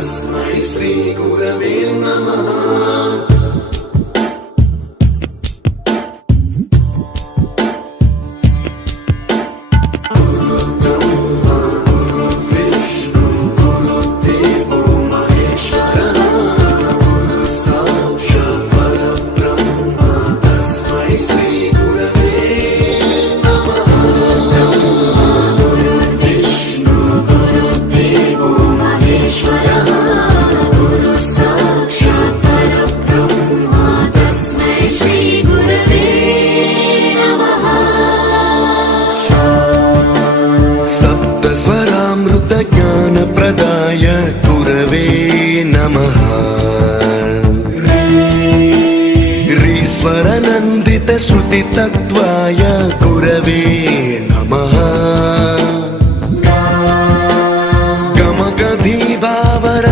श्री गुरवे नमः। स्वरामृत ज्ञान प्रदाय गुरवे नमः। रीश्वर नन्दित श्रुति तत्त्वाय गुरवे नमः।